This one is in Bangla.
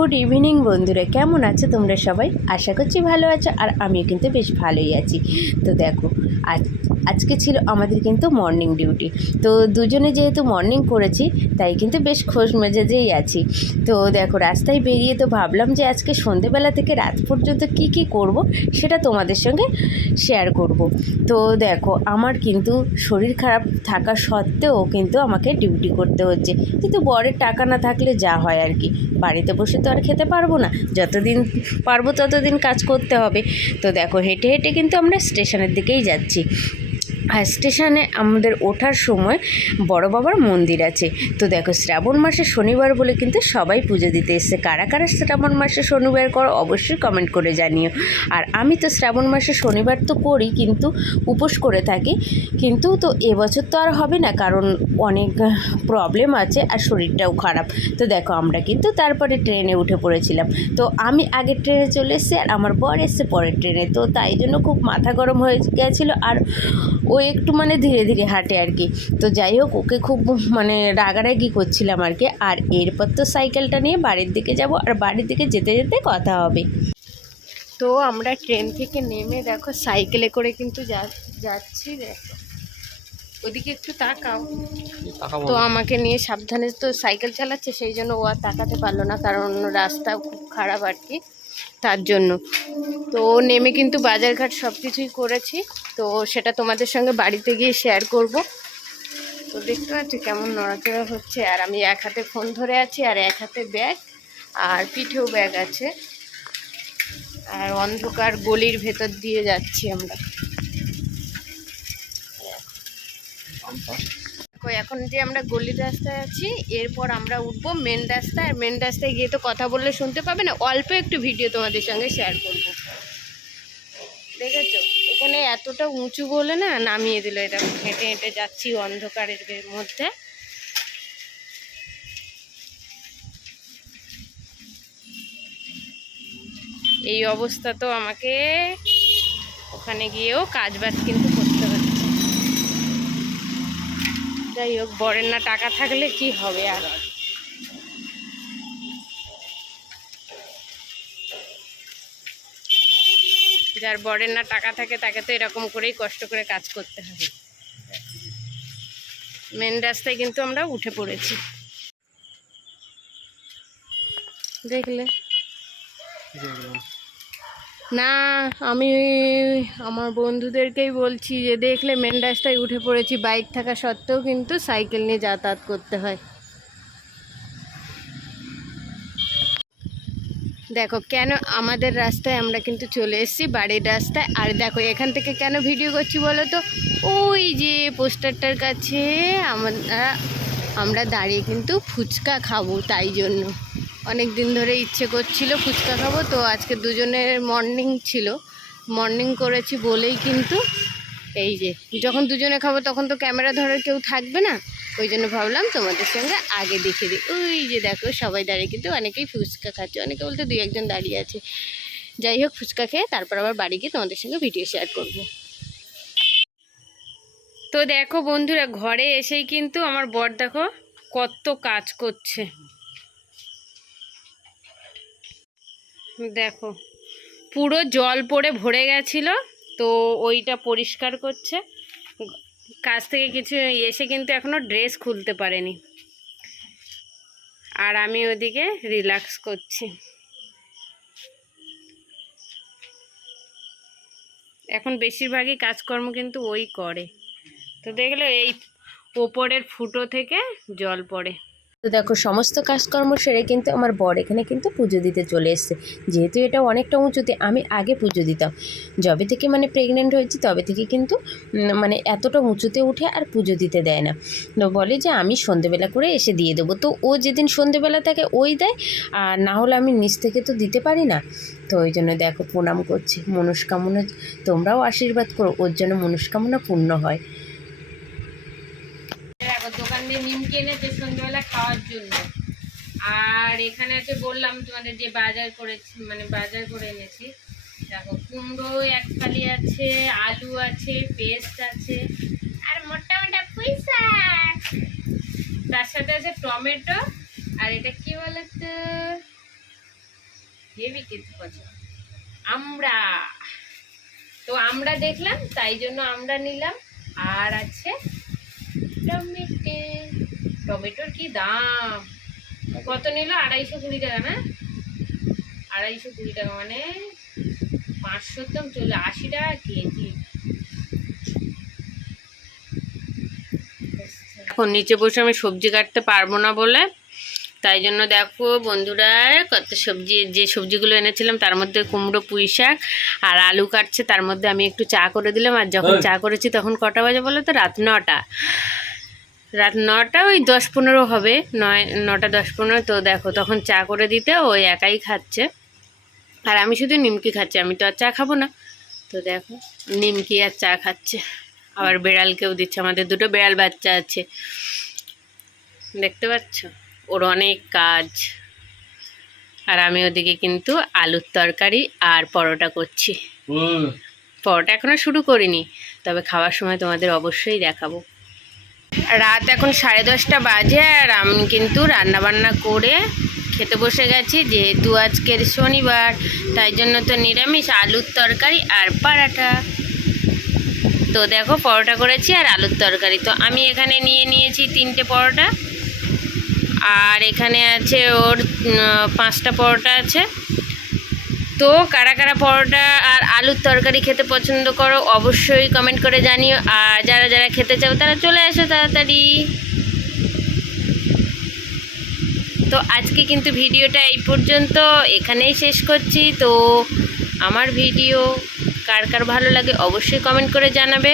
গুড ইভিনিং বন্ধুরা, কেমন আছো তোমরা সবাই? আশা করছি ভালো আছো, আর আমিও কিন্তু বেশ ভালোই আছি। তো দেখো, আজ আজকে ছিল আমাদের কিন্তু মর্নিং ডিউটি তো দুজনে যেহেতু মর্নিং করেছি, তাই কিন্তু বেশ খোঁজ মেজাজেই আছি। তো দেখো, রাস্তায় বেরিয়ে তো ভাবলাম যে আজকে সন্ধেবেলা থেকে রাত পর্যন্ত কি কি করব, সেটা তোমাদের সঙ্গে শেয়ার করব। তো দেখো, আমার কিন্তু শরীর খারাপ থাকা সত্ত্বেও কিন্তু আমাকে ডিউটি করতে হচ্ছে। কিন্তু বরের টাকা না থাকলে যা হয় আর কি। বাড়িতে বসে তো আর খেতে পারব না। যতদিন পারব ততদিন কাজ করতে হবে। তো দেখো, হেঁটে হেঁটে কিন্তু আমরা স্টেশনের দিকেই যাচ্ছি। স্টেশনে আমাদের ওঠার সময় বড় বাবার মন্দির আছে। তো দেখো, শ্রাবণ মাসে শনিবার বলে কিন্তু সবাই পুজো দিতে এসছে। কারা কারা শ্রাবণ মাসে শনিবার করো অবশ্যই কমেন্ট করে জানিও। আর আমি তো শ্রাবণ মাসে শনিবার তো করি কিন্তু উপোস করে থাকি। কিন্তু তো এবছর তো আর হবে না, কারণ অনেক প্রবলেম আছে আর শরীরটাও খারাপ। তো দেখো, আমরা কিন্তু তারপরে ট্রেনে উঠে পড়েছিলাম। তো আমি আগের ট্রেনে চলে এসেছি আর আমার বর এসছে পরের ট্রেনে। তো তাই জন্য খুব মাথা গরম হয়ে গেছিল। আর ও একটু মানে ধীরে ধীরে হাঁটে আর কি। তো যাই হোক ওকে খুব মানে রাগারাগি করছিলাম আর কি। আর এরপর তো সাইকেলটা নিয়ে বাড়ির দিকে যাব আর বাড়ির দিকে যেতে যেতে কথা হবে। তো আমরা ট্রেন থেকে নেমে দেখো সাইকেলে করে কিন্তু যা- যাচ্ছি দেখো। ওদিকে একটু তাকাও। তো আমাকে নিয়ে সাবধানে তো সাইকেল চালাচ্ছে সেই জন্য ও আর তাকাতে পারল না কারণ রাস্তাও খুব খারাপ আর কি। তার জন্য। তো নেমে কিন্তু বাজারঘাট সব কিছুই করেছি। তো সেটা তোমাদের সঙ্গে বাড়িতে গিয়ে শেয়ার করব। তো দেখতে পাচ্ছি কেমন নড়াচড়া হচ্ছে। আর আমি এক হাতে ফোন ধরে আছি আর এক হাতে ব্যাগ আর পিঠেও ব্যাগ আছে। আর অন্ধকার গলির ভেতর দিয়ে যাচ্ছি আমরা। এখন যে আমরা গলির রাস্তায় আছি, এরপর আমরা উঠবো মেন রাস্তায়। আর মেন রাস্তায় গিয়ে তো কথা বললে শুনতে পাবে না, অল্প একটু ভিডিও তোমাদের সঙ্গে শেয়ার করব। দেখেছ? এখানে এতটা উঁচু বলে না, নামিয়ে দিল এটা। হেঁটে হেঁটে যাচ্ছি অন্ধকারের মধ্যে। এই অবস্থা তো আমাকে। ওখানে গিয়েও কাজ বাজ কিন্তু করতে হচ্ছে যাই হোক, বরের না টাকা থাকলে কি হবে আর? যার বরের না টাকা থাকে, তাকে তো এরকম করেই কষ্ট করে কাজ করতে হবে। মেন রাস্তায় কিন্তু আমরা উঠে পড়েছি। দেখলে? না, আমি আমার বন্ধুদেরকেই বলছি যে দেখলে মেন রাস্তায় উঠে পড়েছি বাইক থাকা সত্ত্বেও কিন্তু সাইকেল নিয়ে যাতায়াত করতে হয়। দেখো, কেন আমাদের রাস্তায় আমরা কিন্তু চলে এসেছি, বাড়ির রাস্তায়। আর দেখো, এখান থেকে কেন ভিডিও করছি বলো তো? ওই যে পোস্টারটার কাছে আমরা আমরা দাঁড়িয়ে কিন্তু ফুচকা খাব, তাই জন্য। অনেক দিন ধরে ইচ্ছে করছিল ফুচকা খাব, তো আজকে দুজনের মর্নিং ছিল। মর্নিং করেছি বলেই কিন্তু এই যে, যখন দুজনে খাব তখন তো ক্যামেরা ধরার কেউ থাকবে না। ওই জন্য ভাবলাম তোমাদের সঙ্গে আগে দেখে দিই। ওই যে দেখো, সবাই দাঁড়িয়ে কিন্তু অনেকেই ফুচকা খাচ্ছে, অনেকে বলতে দুই একজন দাঁড়িয়ে আছে। যাই হোক, ফুচকা খেয়ে তারপর আবার বাড়ি গিয়ে তোমাদের সঙ্গে ভিডিও শেয়ার করব। তো দেখো বন্ধুরা, ঘরে এসেই কিন্তু আমার বর দেখো কত কাজ করছে। দেখো, পুরো জল পড়ে ভরে গেছিল, তো ওইটা পরিষ্কার করছে। কাজ থেকে কিছু এসে কিন্তু এখনও ড্রেস খুলতে পারেনি। আর আমি ওদিকে রিল্যাক্স করছি। এখন বেশিরভাগই কাজকর্ম কিন্তু ওই করে। তো দেখলে এই ওপরের ফুটো থেকে জল পড়ে। তো দেখো, সমস্ত কাজকর্ম সেরে কিন্তু আমার বর এখানে কিন্তু পুজো দিতে চলে এসছে। যেহেতু এটা অনেকটা উঁচুতে, আমি আগে পুজো দিতাম। যবে থেকে মানে প্রেগনেন্ট হয়েছি, তবে থেকে কিন্তু মানে এতটা উঁচুতে উঠে আর পুজো দিতে দেয় না। তো বলে যে, আমি সন্ধেবেলা করে এসে দিয়ে দেবো। তো ও যেদিন সন্ধেবেলা থাকে ওই দেয়, আর না হলে আমি নিচ থেকে তো দিতে পারি না। তো ওই জন্য দেখো, প্রণাম করছি। মনস্কামনা, তোমরাও আশীর্বাদ করো, ওর জন্য মনস্কামনা পূর্ণ হয় দেখো নিমকি এনেছে সন্ধ্যেবেলা খাওয়ার জন্য। আর এখানে আছে বললাম তোমাদের যে বাজার করেছি মানে বাজার করে এনেছি। দেখো, কুমড়ো এক ফালি আছে, আলু আছে, পেস্ট আছে, আর মোটা মোটা পুঁই শাক। তার সাথে আছে টমেটো, আর এটা কি বলে তো হেভি খেতে পছন্দ আমরা। তো আমরা দেখলাম, তাই জন্য আমরা নিলাম। আর আছে টমেটো। টমেটোর কি দাম? কত নিল? আড়াইশো কুড়ি টাকা না? আড়াইশো কুড়ি টাকা মানে পাঁচশোর দাম চলে আশি টাকা কেজি। এখন নিচে বসে আমি সবজি কাটতে পারব না বলে। তাই জন্য দেখো বন্ধুরা কত সবজি যে সবজিগুলো এনেছিলাম তার মধ্যে কুমড়ো পুঁই শাক আর আলু কাটছে তার মধ্যে আমি একটু চা করে দিলাম। আর যখন চা করেছি তখন কটা বাজে বলো তো? রাত নটা। রাত নটা ওই দশ পনেরো হবে নয় নটা দশ পনেরো তো দেখো তখন চা করে দিতে ওই একাই খাচ্ছে। আর আমি শুধু নিমকি খাচ্ছি আমি তো আর চা খাব না। তো দেখো নিমকি আর চা খাচ্ছে। আবার বেড়ালকেও দিচ্ছে আমাদের দুটো বেড়াল বাচ্চা আছে। দেখতে পাচ্ছ? ওর অনেক কাজ। আর আমি ওদিকে কিন্তু আলুর তরকারি আর পরোটা করছি। পরোটা এখনও শুরু করিনি তবে খাওয়ার সময় তোমাদের অবশ্যই দেখাবো। রাত এখন সাড়ে দশটা বাজে আর আমি কিন্তু রান্না বান্না করে খেতে বসে গেছি, যেহেতু আজকের শনিবার, তাই জন্য তো নিরামিষ, আলুর তরকারি আর পরাটা। তো দেখো, পরোটা করেছি আর আলুর তরকারি। তো আমি এখানে নিয়ে নিয়েছি তিনটে পরোটা। আর এখানে আছে ওর পাঁচটা পরোটা আছে। তো কারা কারা পরোটা আর আলুর তরকারি খেতে পছন্দ করো অবশ্যই কমেন্ট করে জানিও। আর যারা যারা খেতে চাও তারা চলে আসো তাড়াতাড়ি। তো আজকে কিন্তু ভিডিওটা এই পর্যন্ত। এখানেই শেষ করছি। তো আমার ভিডিও কার কার ভালো লাগে অবশ্যই কমেন্ট করে জানাবে।